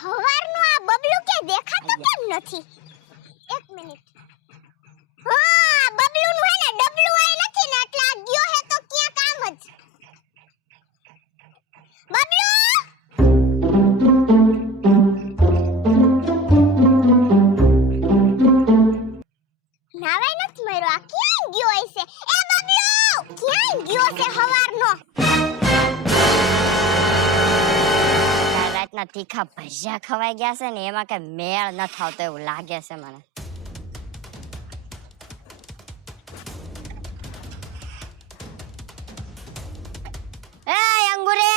હવારનો આ બબલું કે દેખાતો કેમ નથી? એક મિનિટ. હા, બબલુનું હે ને ડબલું આય નથી ને એટલે આ ગયો હે તો ક્યાં કામ જ. બબલુ! નાવાય નથી મર્યો, આ ક્યાં ગયો હશે? એ બબલુ! ક્યાં ગયો છે હવારનો? રાતના તીખા ભજીયા ખવાઈ ગયા છે ને એમાં કઈ મેળ ન થાવતો એવું લાગે છે મને. એ અંગુરે,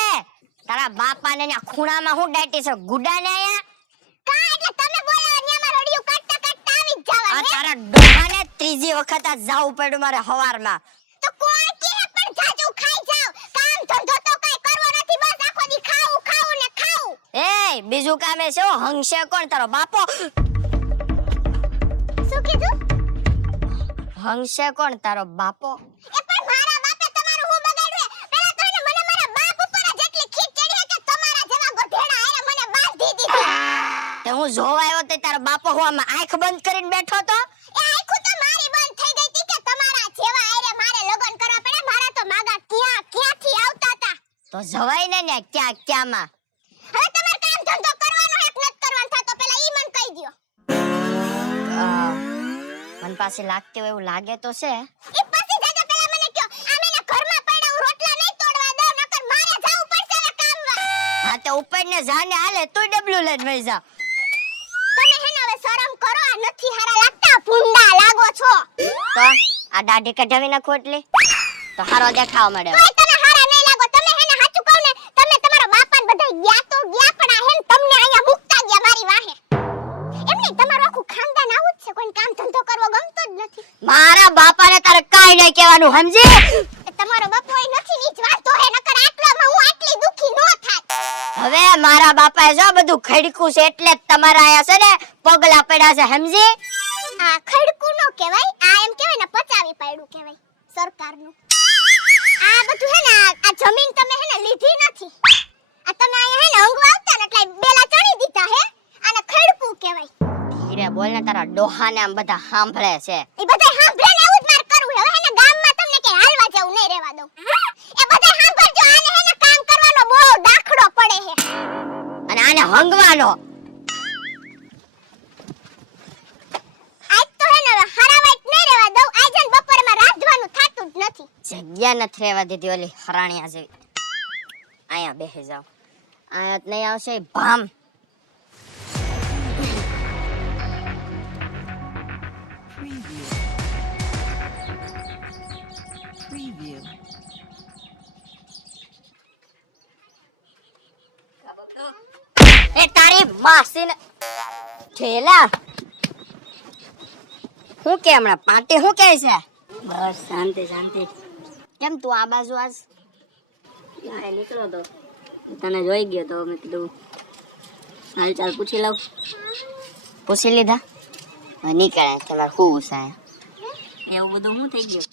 તારા બાપાને ને ખૂણામાં હું ડાટી છે ગુડાને આયા? કા એટલે તમે બોલાવો ને અમાર રડિયું કાટતા કાટતા આવી જ જવાનું. આ તારા ડોહાને ત્રીજી વખત આ જાવું પડ્યું મારે હવારમાં. તો કોણ કે પણ જાજુ ખાઈ જાવ, કામ ધંધો તો કઈ કરવો નથી, બસ આખો દી ખાવું ખાવું ને ખાવું. એ બીજું કામે છે હંગશે કોણ તારો બાપો? શું કીધું? હંગશે કોણ તારો બાપો? એ પણ મારા બાપે તમારું હું બગાડ્યું? પેલા તો એને મને મારા બાપ ઉપર જ એટલી ખીચ ચડી હે કે તમારા જેવા ગધેડા આરે મને બાંધી દીધી. તે હું જોવા આવ્યો તે તારો બાપો હું આમાં આંખ બંધ કરીને બેઠો તો? એ આખું તો મારી બંધ થઈ ગઈ હતી કે તમારા જેવા આરે મારે લગન કરવા પડે, મારા તો માગા ક્યાંથી આવતા હતા. તો જવાય ને ક્યાંમાં. હવે તમાર કામ ધંધો કરવાનો એક નત કરવાનો થતો, પેલા ઈ મન કહી દ્યો. મન પાસે લાગતું એવું લાગે તો છે. ઈ પછી જાજો પેલા મને કયો, આમે ને ઘરમાં પડ્યા હું રોટલા નહીં તોડવા દઉં, નકર મારે જાવું પડશે ને કામવા. હા તો ઉપર ને જાને હાલે તું ડબલું લઈને વઈ જા. તમે હે ને હવે શરમ કરો, આ નથી હારા લાગતા, ભૂંડા લાગો છો. તો આ દાઢી કઢાવી નાખો એટલે તો હારો દેખાવા મળે. તોય તમે હારા નહીં લાગો. તમે હે ને સાચું કહો ને, તમે તમારા બાપાને બધાય ગયા તો ગયા, પણ આ હે ને તમને અહીંયા મુકતા ગયા મારી વાહે. એમને તમારું આખું ખાનદાન આવું જ છે, કોઈ કામ ધંધો કરવો ગમતો જ નથી. મારા બાપાને તારે કાઈ નહીં કહેવાનું સમજી? એ તમારો બાપો એ નથી નીચ વાતો હે, નકર આટલામાં હું આટલી દુખી નો થાત. હવે મારા બાપાએ જો બધું ખડકું છે એટલે જ તમારા આયા છે ને પગલા પડ્યા છે સમજી? આ ખડકું નો કહેવાય, આ એમ કહેવાય ને પચાવી પાડ્યું કહેવાય સરકારનું. આ બધું હે ને આ જમીન તમે હે ને લીધી નથી, આ તમે અહીંયા હે ને અંગવા આવતા ને એટલે બેલા ચડી દીધા હે, આને ખડકું કહેવાય. ધીરે બોલ ને તારા ડોહાને આમ બધા સાંભળે છે. એ બધાય સાંભળે ને એવું જ માર કરવું હે. હવે હે ને ગામમાં તમને કે હાલવા જવું નહીં રહેવા દઉં. એ બધાય સાંભળજો, આને હે ને કામ કરવાનો બહુ દાખલો પડે હે અને આને હંગવાનો. આજ તો હે ને હરાવાઈટ નહીં રહેવા દઉં, આજે ને બપોરે માં રાંધવાનું થાતું જ નથી. જગ્યા નથી રહેવા દીધી ઓલી હરાણિયા જેવી. અહીંયા બેસી જાવ. અહીંયા જ નહીં આવશે ભામ. Preview. એ તારી માસીને છેલા હું કે હમણાં પાટી હું કહે છે? બસ શાંતિ શાંતિ. કેમ તું આ બાજુ આજ? ત્યાં નીકળો તો તને જોઈ ગયો તો મેં કીધું હાલચાલ પૂછી લઉં. પૂછી લીધા? હવે નીકળે તમારે શું છે? એવું બધું શું થઈ ગયું?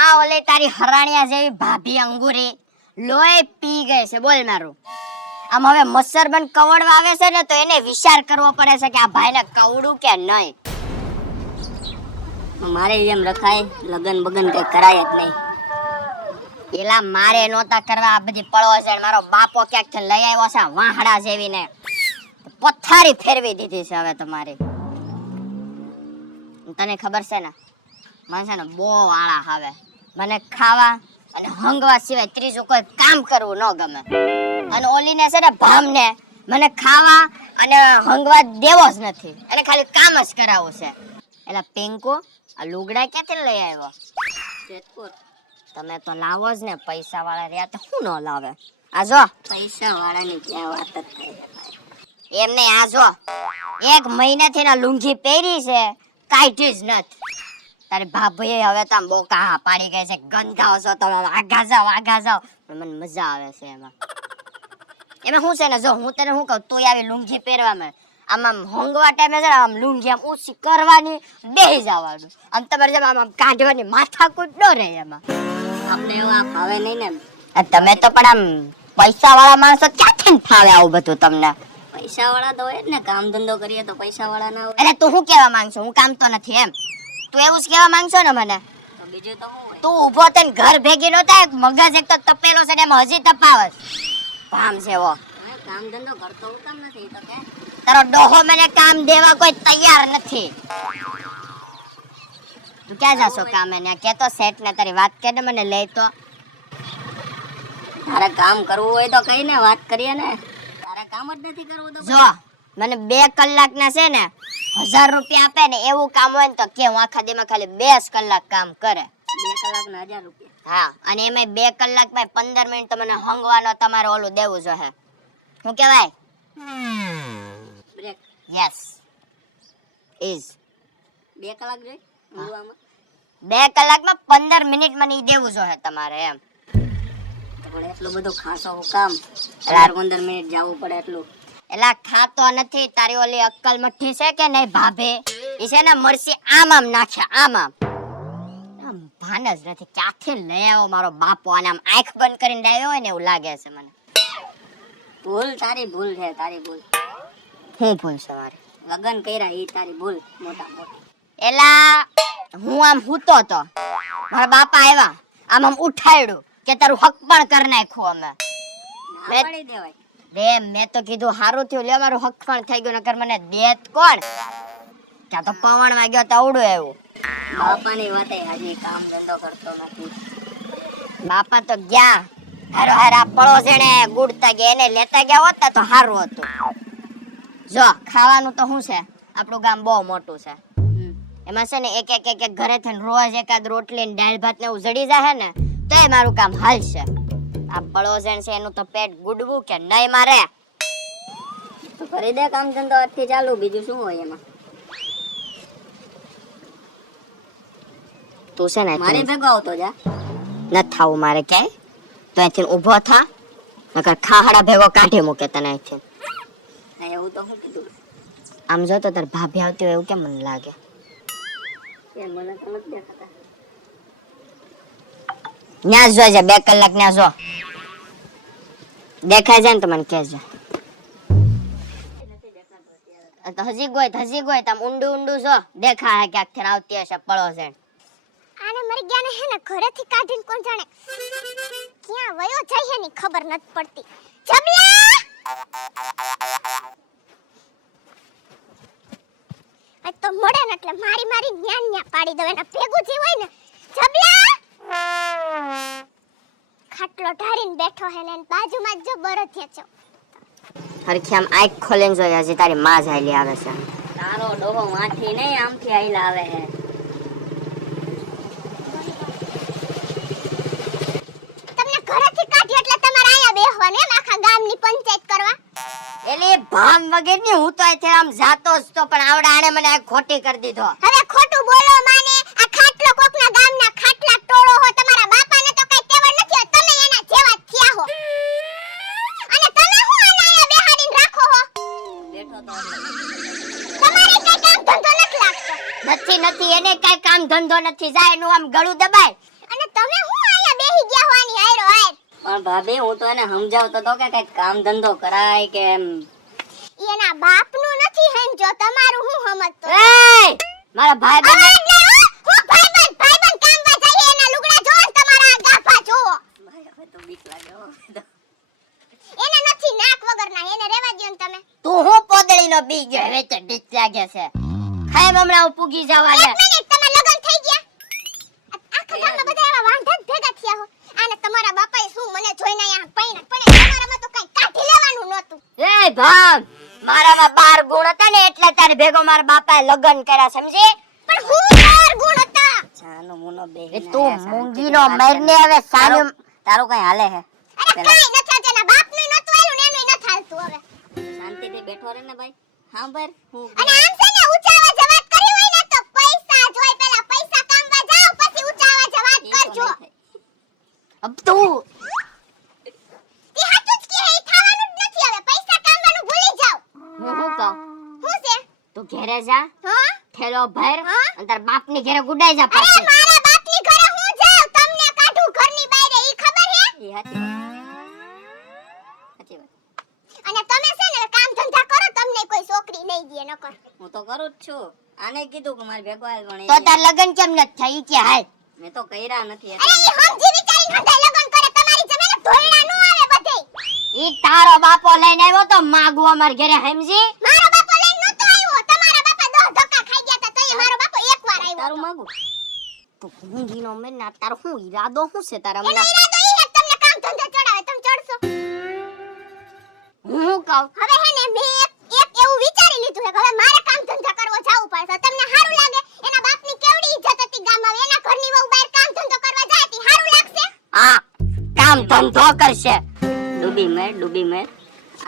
આ ઓલે તારી હરાણિયા જેવી ભાભી અંગુરી લોહી પી ગઈ છે. બોલ મારું. આમ હવે મચ્છર બન કવડવા આવે છે ને તો એને વિચાર કરવો પડે છે કે આ ભાઈને કવડું કે નહીં. મારે એમ રખાય લગન બગન કઈ કરાય જ નહીં. પેલા મારે નોતા કરવા, આ બધી પળો છે. મારો બાપો ક્યાંક લઈ આવ્યો છે વાહડા જેવીને, પથારી ફેરવી દીધી છે હવે તમારી. તને ખબર છે ને મને છે ને બહુ આળા આવે. મને ખાવા અને હંગવા સિવાય ત્રીજું કોઈ કામ કરવું ન ગમે. અને ઓલીને છે ને ભામને મને ખાવા અને હંગવા દેવો જ નથી, એને ખાલી કામ જ કરાવવું છે. એટલે પિંકુ આ લુગડા ક્યાંથી લઈ આવ્યો? જેતપુર. તમે તો લાવો જ ને, પૈસા વાળા રહ્યા તો શું ન લાવે? આ જો પૈસા વાળાની ક્યાં વાત જ થાય. એમને આ જો 1 મહિનાથી ના લુંગી પહેરી છે, કાઢી જ નથી. તારી ભાભીએ હવે તો આમ બોકા પાડી ગઈ છે, ગંધાવ છો તમે, આગા જાવ. પણ મને મજા આવે છે એમાં શું છે ને, જો હું તને શું કહું, તું આવી લુંગી પહેરવામાં આમ હોંગવા ટાઈમે છે ને આમ લુંગી આમ ઊંચી કરવાની, બેસી જવાનું, આમ તમારે જેમ આમ કાઢવાની માથાકૂટ ન રહે એમાં. આપણે એવા ફાવે નહીં ને. તમે તો પણ આમ પૈસા વાળા માણસો ક્યાંથી ફાવે આવું બધું તમને? પૈસા વાળા તો હોય જ ને, કામ ધંધો કરીએ તો પૈસા વાળા ના હોય. એટલે તું શું કહેવા માંગছো? હું કામ તો નથી એમ? તું એવું જ કહેવા માંગશો ને મને? તો બીજું તો શું હોય? તું ઊભો થઈને ઘર ભેગી નો થાય, મગજ એક તો તપેલો છે ને એમાં હજી તપાવસ. ભામ છે વો. હવે કામ ધંધો કરતો હું કામ નથી તો કે તારો ડોહો મને કામ દેવા કોઈ તૈયાર નથી. તું ક્યાં જાશો કામે ને? કે તો સેટ ને તારી વાત કે ને મને લઈ તો. તારે કામ કરવું હોય તો કઈ ને વાત કરીએ ને. તારે કામ જ નથી કરવું તો જો મને 2 કલાકના છે ને 1000 રૂપિયા આપે ને એવું કામ હોય ને તો કે હું આખા દીમાં ખાલી 2 કલાક કામ કરે. 2 કલાકના 1000 રૂપિયા. હા, અને એમાં 2 કલાકમાં 15 મિનિટ તો મને હંગવાનો તમારે ઓલું દેવું જોઈએ. શું કહેવાય? બ્રેક. યસ ઇઝ 2 કલાક જોઈ ઊંઘવામાં. 2 કલાકમાં 15 મિનિટ મને ઈ દેવું જોઈએ તમારે એમ. પણ એટલું બધું ખાસો હું કામ 15 મિનિટ જાવું પડે એટલું. એલા ખાતો નથી. તારી ઓલી અક્કલ મઠ્ઠી છે કે નહીં ભાભે, ઈ છે ને મરસી આમ આમ નાખ્યા, આમ આમ ભાન જ નથી. ક્યાંથી લઈ આવ્યો મારો બાપો? આને આમ આંખ બંધ કરીને લાવ્યો હોય ને એવું લાગે છે મને. ભૂલ તારી ભૂલ છે, તારી ભૂલ. શું ભૂલ છે મારી? લગન કર્યા ઈ તારી ભૂલ મોટા મોટી. એલા હું આમ હૂતો તો, મારા બાપા આવ્યા, આમ ઉઠાડ્યું કે તારું હક પણ કરી નાખ્યું અમે. ના પાડી દેવાય. રે મેં તો કીધું હારું થયું લે મારું હક પણ થઈ ગયું, નકર મને દેત કોણ? ક્યાં તો પવન માં ગયો તો આવડું આવ્યું. બાપાની વાતે હાજી કામ ધંધો કરતો નથી. બાપા તો ગયા હારો હારા પળો જેને ગુડતા ગયા એને લેતા ગયા હોત તો હારું હતું. જો ખાવાનું તો શું છે, આપણું ગામ બહુ મોટું છે. એમાં છે ને એક એક ઘરે થઈને રોજ એકાદ રોટલી ને દાળ ભાત ને એવું જડી જાય ને તોય મારું કામ હાલશે. આ પળોજણ છે એનું તો પેટ ગુડવું કે નહીં મારે? તો કરી દે કામ ધંધો આજથી ચાલુ, બીજું શું હોય એમાં. તું છે ને મારી ભેગો આવતો જા. ન થાવું મારે ક્યાંય તો અહીંથી ઊભો થા, નકર ખાહડા ભેગો કાઢી મૂકે તને અહીંથી. હા એવું તો હું કીધું. આમ જો તો તાર ભાભી આવતી હોય એવું કેમ મને લાગે? એ મને તો નથી દેખાતા. ન્યા જોજે 2 કલાક ન્યા જો દેખાય જાય ને તો મને કહેજે. તો હજી ગોય તમ ઊંડું જો દેખાય ક્યાંક થી આવતી હશે પળોજણ. આને મરી ગયા ને હે ને ઘરેથી કાઢીને કોણ જાણે ક્યાં વયો જાય છે ની ખબર નથી પડતી. જબલા આ તો મોડે ને એટલે મારી ન્યા પાડી દઉં એના ભેગું જે હોય ને. જબલા ખાટલો ઢારીને બેઠો હે ને બાજુમાં જ જો બરથિયા છો. હરખી આમ આંખ ખોલીને જોઈ હજી તારી માં જ હાલી આવે છે. તારો ડોહો વાંથી નહીં આમથી આઈલા આવે હે. તમને ઘરેથી કાઢી એટલે તમારે આયા બેહવાનું એમ આખા ગામની પંચાયત કરવા. એલી ભામ વગરની હું તો અહીંથી આમ જાતો જ તો પણ આવડા આણે મને આ ખોટી કરી દીધો. હવે ખોટું બોલો માને. આ ખાટલો કોકના ગામના ખાટલા ટોળો હો. તમારા બાપાને તો કઈ તેવડ નથી, તમે એના જેવા જ થયા હો. અને તમે હું આના આયા બેહાડીને રાખો હો? બેઠો તો તમારે કઈ કામ ધંધો નથી લાગતો. નથી એને કઈ કામ ધંધો નથી, જાય એનું આમ ગળું દબાય. અને તમે હું આયા બેહી ગયા હો આની હાયરો હાયર. પણ ભાભી હું તો એને સમજાવતો તો કે કઈક કામ ધંધો કરાય કે એમ. એના બાપનું નથી સમજો, તમારું હું સમજતો. એ મારા ભાઈ બને હું ભાઈબંધ કામવા જઈએ એના લુગડા જોવો ને તમારા ગાફા જોવો. હવે તો બીક લાગે હો. એને નથી નાક વગરના, એને રેવા દ્યો ને તમે. તું હું પોદળીનો બી ગયો હવે તો ડીચ લાગે છે. ખાય હમણાં હું પૂગી જવા દે. એક મિનિટ, તમારા લગન થઈ ગયા? આખા ગામમાં બધા એવા વાંઢા જ ભેગા થયા હો. આને તમારા બાપાએ શું મને જોઈને આયા પૈણા પણ તમારામાં તો કઈ કાઢી લેવાનું નહોતું. એ ભામ મારામાં 12 ગુણ હતા ને એટલે તારે ભેગો મારા બાપાએ લગન કર્યા, સમજી? પણ હું 12 ગુણ હતા. જાનો મુનો બે એ તું મૂંગીનો મરને હવે સાનું તારું કઈ હાલે હે? અરે કાઈ ન થાતે, એના બાપનું નતું આલ્યું ને એનું ન થાલતું હવે. શાંતિથી બેઠો રહે ને ભાઈ. હા ભાઈ હું અને આમ છે ને ઊંચા અવાજે વાત કરી હોય ને તો પૈસા જોઈ, પહેલા પૈસા કામવા જાઓ પછી ઊંચા અવાજે વાત કરજો. અબ તું તે હાચું જ કે હે, થાવાનું જ નથી હવે. પૈસા કામવાનું ભૂલી જાઓ. હું શું કહું? હું છે? તું ઘરે જા, હા? થેલો ભર હા? અને તાર બાપની ઘરે ગુડાઈ જા અરે પાછી. મારા બાપની ઘરે હું જાઉં, તમને કાઢું ઘરની બહાર, ઈ ખબર હે? એ હાચી વાત. હાચી વાત. અને તમે છે ને કામ ધંધા નકર. હું તો કરું જ છું. આને કીધું કે મારે ભેગો હાલ પણ તો એ તાર લગન કેમ નથી થાય ઈ કે હાલ મેં તો કર્યા નથી અરે એટલે. ઈ સમજી વિચારીને હંધાય લગન કરે. તમારી જમીને ધોયડા નો આવે બધે. ઈ તારો બાપો લઈને આવ્યો તો માગવો અમાર ઘરે સમજી મારો બાપો લઈને નતો આવ્યો. તમારા બાપા 10 ધક્કા ખાઈ ગયા તા તોય મારો બાપો એકવાર આવ્યો. તારું માગું તો ઊંઘીનો મેં ના તારો શું ઈરાદો શું છે તારા એનો મના ઈરાદો ઈ હે કે તમને કામ ધંધે ચડાવે. તમે ચડશો. હું કહું હવે હે ને મેં એક એવું વિચારી લીધું છે કે હવે મારે કામ ધંધા કરવા જાવું પડશે. તમને સારું લાગે? એના બાપની કેવડી ઇજ્જત હતી ગામમાં. એના ઘરની વહુ બહાર કામ ધંધો કરવા જાય તી સારું લાગશે? હા કામ ધંધો કરશે ડૂબી મેર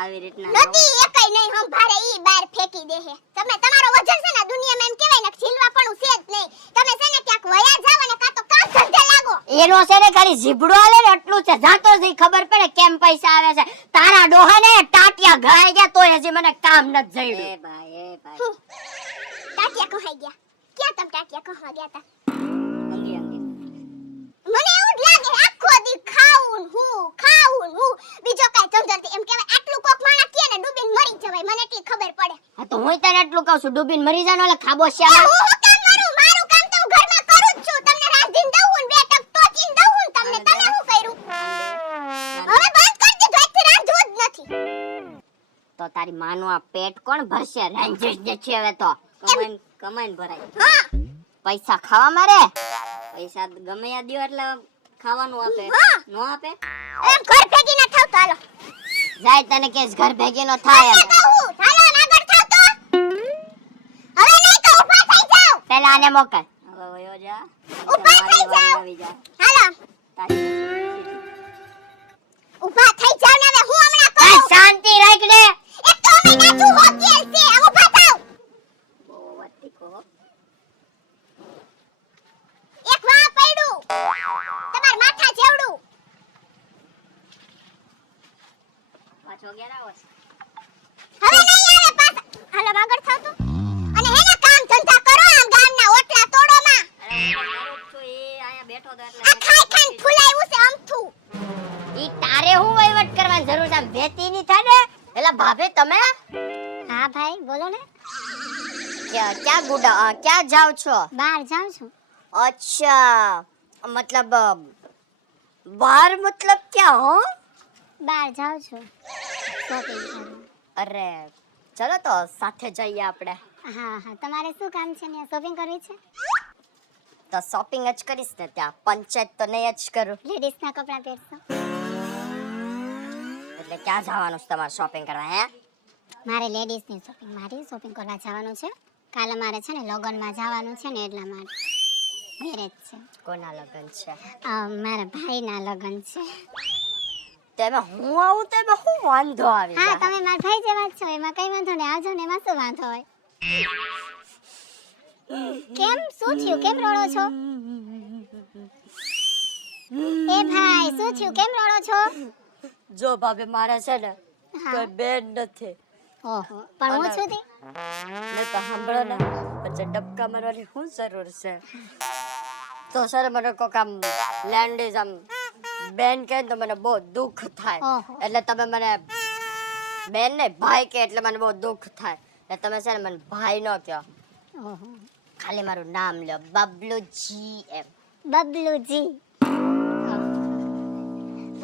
આવી રીતના ન હોય. નદી એકય નહીં સંભાળે ઈ બહાર ફેંકી દે હે. તમે તમારો વજન છે ને દુનિયામાં એમ કહેવાય ને કે ઝીલવા પણ છે જ નહીં. તમે છે ને ક્યાંક વયા જાવ અને કાં તો કામ ધંધે લાગો. એનો છે ને ખાલી જીભડો આલે ને એટલું છે જાતો જઈ ખબર પડે કેમ પૈસા આવે છે તારા ડોહાને ટાટિયા ગાય ગયા તોય હજી મને કામ નથી જડ્યું એ ભાઈ હું. ટાટિયા કહાઈ ગયા. ક્યાં તમે ટાટિયા કહવા ગયા તા? અંગી અંગી મને એવું જ લાગે આખો દી ખાવું ને હું બીજો કાઈ ધંધો નથી. એમ કહેવાય આટલું કોક માણસ કે ને ડૂબીને મરી જવાય. મને એટલી ખબર પડે. હા તો હું તને એટલું કહું છું ડૂબીને મરી જાનો એટલે ખાબો એ શ્યામા હું હું કામ કરું? મારું કામ તો હું ઘરમાં કરું જ છું. તમને રાંધીને દઉં ને બે ટક ટોચીને દઉં ને તમને. તમે શું કર્યું? હવે બંધ કરી દીધું. આજથી રાંધવું જ નથી. તો તારી માનું આ પેટ કોણ ભરશે રેન્જેસ જે છે હવે તો કમાઈને ભરાય. હા પૈસા ખાવા મારે પૈસા ગમે યા દ્યો એટલે ખાવાનું આપે. હા. નો આપે એમ ઘર ભેગી ના થાવ તો હાલો. જાય તને કેસ ઘર ભેગી નો થાય એમ તમને કહું હાલો ને આગળ થાવ તો. હવે નહીં તો ઊભા થઈ જાવ. પેલા આને મોકલ હવે વયો જા. ઊભા થઈ મારી વારી જાવ. આવી જા. હાલો તારી ઊભા થઈ જાવ ને. હવે હું હમણાં આ કહું. શાંતિ રાખ ને એક તો અમે નાચું હોકેલ છે. આમ ઊભા થાવ. બહુ વાતી કહો. એક વાં પડ્યું તમાર માથા જેવડું. પાછો ગયા ના હોય. હવે નહીં આવે પાછા. હાલો આગળ થાવ તો. અને હેને કામ ધંધા કરો આમ ગામના ઓટલા તોડોમાં. અરે હું તો કરું જ છું. એ અહીંયા બેઠો તો એટલે આ ખાઈ ખાઈને ફૂલાયું છે અમથું. ઈ તારે હું વહીવટ કરવાની જરૂર છે આમ ભેતી ની થાય ને એટલે ભાભી તમે હા ભાઈ બોલો ને. ક્યાં ગુડા ક્યાં જાવ છો બહાર જાઉં છું. અચ્છા મતલબ બાર મતલબ ક્યાં હો બહાર જાઉં છું શોપિંગ કરવા. અરે ચલો તો સાથે જઈએ આપણે હા હા તમારે શું કામ છે ને શોપિંગ કરવી છે? તો શોપિંગ જ કરીશ ને ત્યાં પંચાયત તો નહીં જ કરું લેડીઝના કપડાં પહેરશો? એટલે ક્યાં જવાનું છે તમારે શોપિંગ કરવા હે મારે લેડીઝની શોપિંગ મારી શોપિંગ કરવા જવાનું છે. કાલે મારે છે ને લગ્નમાં જવાનું છે ને એટલા માટે મેરેજ છે. કોના લગન છે મારા ભાઈના લગ્ન છે. તેમાં હું આવું તો એમાં શું વાંધો આવી હા જાય? તમે મારા ભાઈ જેવા જ છો એમાં કઈ વાંધો નહીં. આવજો ને એમાં શું વાંધો હોય? કેમ શું થયું? કેમ રડો છો? એ ભાઈ શું થયું? કેમ રડો છો? જો ભાભી મારે છે ને હા. કોઈ બેન નથી ઓહો પણ હું છું તે. મેં તો સાંભળો ને પછી ડબકા મારવાની શું જરૂર છે તો સર મને કોક આમ લેન્ડીઝ આમ બેન કહે ને તો મને બહુ દુઃખ થાય ઓહો. એટલે તમે મને બેન ને ભાઈ કે એટલે મને બહુ દુઃખ થાય એટલે તમે છે ને મને ભાઈ ન કહો ઓહો ખાલી મારું નામ લ્યો બબલુજી એમ બબલુજી.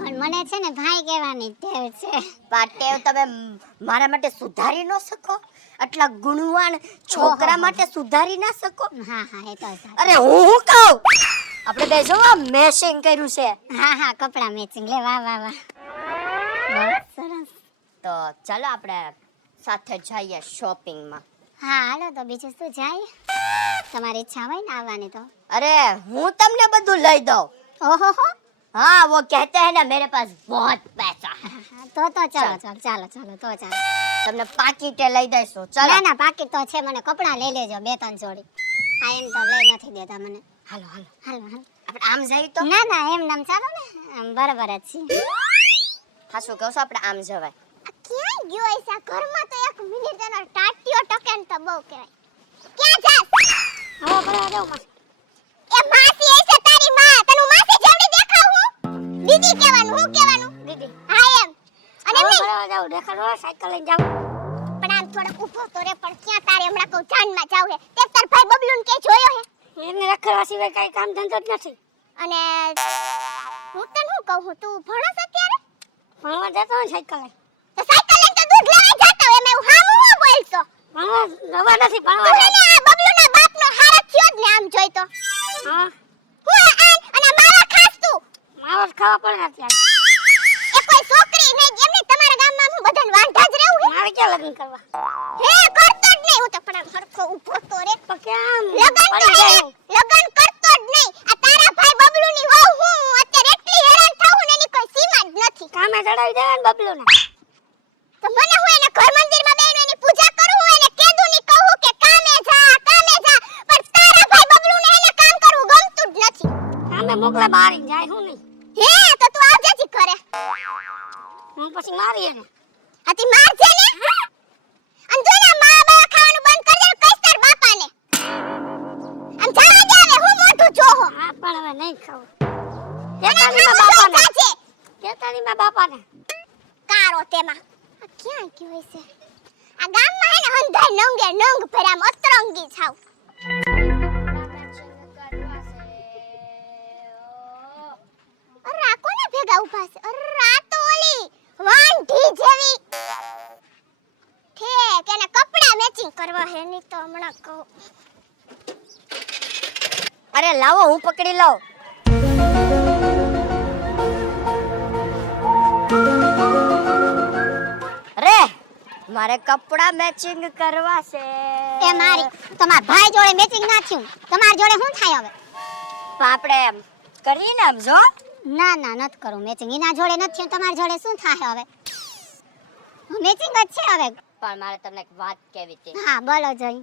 પણ મને છે ને ભાઈ કહેવાની ટેવ છે. પાટેવ તમે મારા માટે સુધારી ન શકો આટલા ગુણવાન છોકરા માટે સુધારી ના શકો હા હા એ તો સાચું. અરે હું કહું આપણે બે જો મેચિંગ કર્યું છે હા હા કપડા મેચિંગ લે વાહ વાહ વાહ બહુ સરસ. તો ચાલો આપણે સાથે જઈએ શોપિંગમાં હા હાલો તો બીજું શું જાય? તમારી ઈચ્છા હોય ને આવવાની તો. અરે હું તમને બધું લઈ દઉં ઓહો હો. हाँ वो कहते हैं ना मेरे पास बहुत पैसा है તો ચાલો ચાલો ચાલો તો ચાલો. તમને પાકીટે લઈ દઈશું ચાલો ના ના પાકીટ તો છે. મને કપડા લઈ લેજો 2-3 જોડી. આ એમ તો લઈ નથી દેતા મને. હાલો હાલો હાલો હાલો. આપણે આમ જઈએ તો ના ના એમ નામ ચાલો ને આમ બરાબર જ છે. હા શું કહો છો આપણે આમ જવાય આ ક્યાં ગયો છે? આ ઘરમાં તો 1 મિનિટ એનો ટાટિયો ટકે ને તો બહુ કહેવાય. ક્યાં જાસ? હવે પડવા દેવ માં. એ માસી છે તારી માં. તને માસી જેવડી દેખાવ હું? દીદી કહેવાનું. હું કહેવાનું? દીદી. હા એમ. અને એમ નહીં. જાવ દેખાડો સાયકલ લઈને જાવ પણ આમ થોડો ઊભો તો રે પણ ક્યાં તારે હમણાં કહું જાનમાં જાવ હે તે તાર ભાઈ બબલુન કે જોયો હે એને રખડવા સિવાય કઈ કામ ધંધો જ નથી. અને હું તને શું કહું તું ભણો છો અત્યારે ભણવા જતો હોય સાયકલ લઈ. તો સાયકલ લઈને તો દૂધ લેવા જાતો એમ એવું હામું હું બોલતો ભણવા રવા નથી તું ભણવા એને આ બબલુના બાપનો હાર થયો જ ને આમ જોઈ તો હા હું અને મારા ખાસ તું મારો જ ખાવા પડે ને અત્યારે. એ કોઈ છોકરી નહીં એમને તમારા ગામમાં હું બધાને વાંઢા જ રહેવું હે મારે ક્યાં લગ્ન કરવા? હે કરતો જ નહીં હું તો પણ આમ હરખો ઊભો તો રે તો કેમ લગન તો પડી હે જાય? લગન કરતો જ નહીં આ તારા ભાઈ બબલુની વહુ હું અત્યારે એટલી હેરાન થાઉં ને એની કોઈ સીમા જ નથી કામે ચડાવી દેવા ને બબલુને. તો મને હું એને ઘર મંદિરમાં બેહીને એની પૂજા કરું હું એને કેદું ની કહું કે કામે જા પણ તારા ભાઈ બબલુને એને કામ કરવું ગમતું જ નથી કામે મોકલા બારી જાય હું નહીં. હે તો તું આવજે જી ઘરે હું પછી મારી એને. આતી માર છે ને અને જો ને મા બા ખાવાનું બંધ કરી દે કઈસ તાર બાપાને આમ જવા દે હવે હું મોઢું જોહો હા પણ હવે નહીં ખાવું. અને કેતાની માં ખાવું બાપાને. તો જાજે. કેતાની માં બાપાને. કારો તેમાં આ ક્યાં ગયો હશે આ ગામમાં હે ને હંધાય નંગે નંગ ભરામ અતરંગી છાવ અરે આ કોને ભેગા ઊભા છે અરે આ તો ઓલી વાંઢી જેવી ઠેક એને કપડા મેચિંગ કરવા હે ની તો હમણાં કહું અરે લાવો હું પકડી લઉં. અરે મારે કપડા મેચિંગ કરવા છે. એ મારી તમાર ભાઈ જોડે મેચિંગ ના થયું તમાર જોડે શું થાય હવે તો આપણે એમ કરીને આમ જો. ના ના નત કરું મેચિંગ એના જોડે નથી થયું તમાર જોડે શું થાય હવે મેચિંગ જ છે હવે પણ મારે તમને એક વાત કહેવી હતી. હા બોલો જોઈ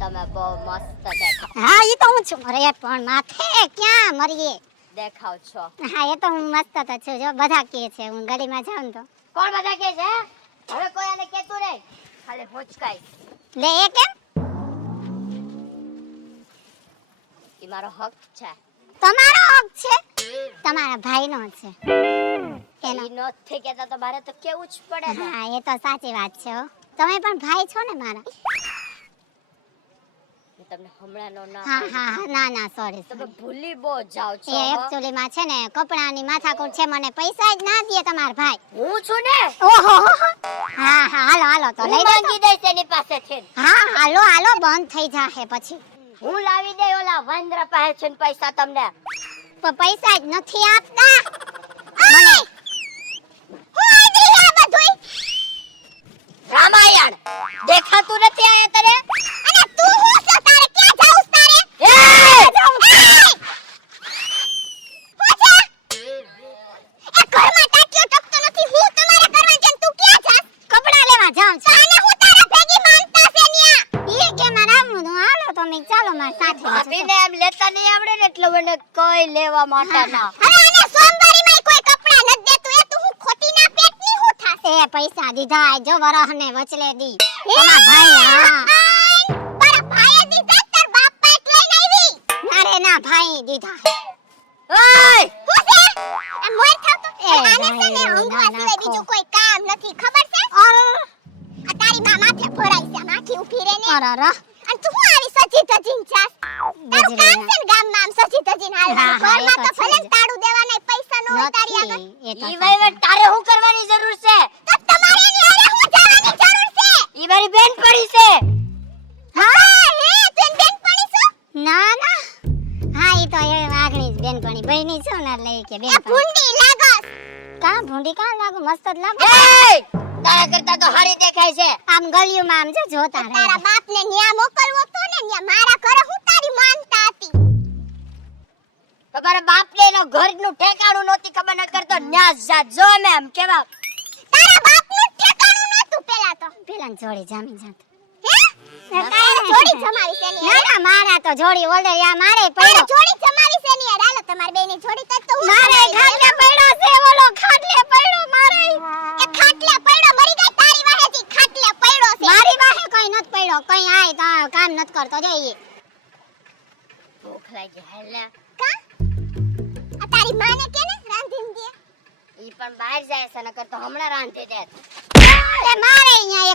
તમે બહુ મસ્ત દેખાવ હા ઈ તો હું છું અરે પણ માથે ક્યાં મરીએ દેખાવ છો. હા એ તો હું મસ્ત તો છું જો બધા કહે છે હું ગાડીમાં જાઉં ને તો કોણ બધા કે છે? હવે કોઈ આને કહેતું નહીં. ખાલી ભૂચકાઈ. લે એ કેમ ઈ મારો હક છે. તમારો હક છે તમારા ભાઈનો છે એનો ઈ નથી કહેતા તો મારે તો કેવું જ પડે ને. હા એ તો સાચી વાત છે હો તમે પણ ભાઈ છો ને મારા હું તમને હમણાંનો ના હા કહું. હા ના ના સોરી તમે ભૂલી બહુ જાવ છો. એ એક્ચ્યુઅલી માં છે ને કપડાની માથાકૂટ છે મને પૈસા જ ના દે તમાર ભાઈ હું છું ને. ઓહો હા હા હાલો હાલો તો હું લઈ માંગી દઈશ એની પાસેથી. હા હાલો હાલો બંધ થઈ જાહે પછી હું લાવી દઈ ઓલા વાંદરા પાસે છે ને પૈસા તમને. પણ પૈસા જ નથી આપતા મને હું આદરી આ બધુંય રામાયણ દેખાતું નથી આયા તને. અને તું હું છો તારે ક્યાં જાઉસ તારે એ! હું છે એ ઘરમાં ટાંકીઓ ટકતો નથી હું તમારે કરવા જેમ તું ક્યાં જાસ કપડા લેવા જાઉં છું અને હું તારા ભેગી માનતા છે ન્યા ઈ કે મારા હું હાલો તો મે ચાલો માર સાથે ભાભીને એમ લેતા નહીં આવડે ને એટલે મને કઈ લેવા માટે ના. હવે આને સોમવારીમાંય કોઈ કપડા નથી દેતું એ તું હું ખોટીના પેટની હું થાશે એ પૈસા દીધા જો વરહને વચલે દી તમાર ભાઈ હા તારા ભાઈએ દીધા તાર બાપ પેટ લઈને આવી નારે ના ભાઈ દીધા ઓય! હું છે આ મોર થાતો એ આને છે ને ભાઈ, હંગવા ના સિવાય બીજું કોઈ કામ નથી ખબર છે આ તારી માં માથે ભરાઈ છે માખી ઊભી રહે ને અરર અને તું હું આવી સજી ધજીન જાસ તારું કામ છે ને ગામમાં આમ સજી ધજીન હાલવાનું હા, હા, એ ઘરમાં તો તો છે ભલે જ. ને તાળું દેવાના પૈસા ન હોય તારી આગળ એ તો ઈ વહીવટ તારે શું કરવાની જરૂર છે? તો તમારે એની હારે હું જવાની જરૂર છે ઈ મારી બેન પડી છે. હા હે તું બેન પડી છો ના ના હા ઈ તો એ વાઘણી જ બેનપણી બહેની છો ને એટલે ઈ કે બેન ભૂંડી લાગસ કા ભૂંડી કા લાગુ મસ્ત જ લાગુ એય! તારા કરતા તો હારી દેખાય છે. આમ ગલિયુંમાં આમ જો જોતા રહે તારા બાપને ન્યા મોકલવો તો ને ન્યા મારા ઘરે હું તારી માનતા હતી તમારા બાપને એનો ઘરનું ઠેકાણું નહોતી ખબર ન કરતો ન્યા જા જો મે એમ કેવા. તારા બાપનું ઠેકાણું નહોતું પેલા જોડી જામી જાત હે તારે જોડી જમાવી છે ની ના ના મારા તો જોડી ઓલરેડી આ મારે પડ્યો જોડી જમાવી છે ની હાલો તમાર બેની જોડી તક તો હું મારે ખાટલે પડ્યો છે ઓલો ખાટલે પડ્યો મારે એ ખાટલે પડ્યો મરી ગઈ તારી વાહેથી ખાટલે પડ્યો છે મારી વાહે કઈ નત પડ્યો કઈ આય તો કામ નત કરતો જઈએ ભૂખ લાગી હેલા. કા આ તારી માને કે ને રાંધીને દે ઈ પણ બહાર જાય છે નકર તો હમણાં રાંધી દે. અરે મારે અહીંયા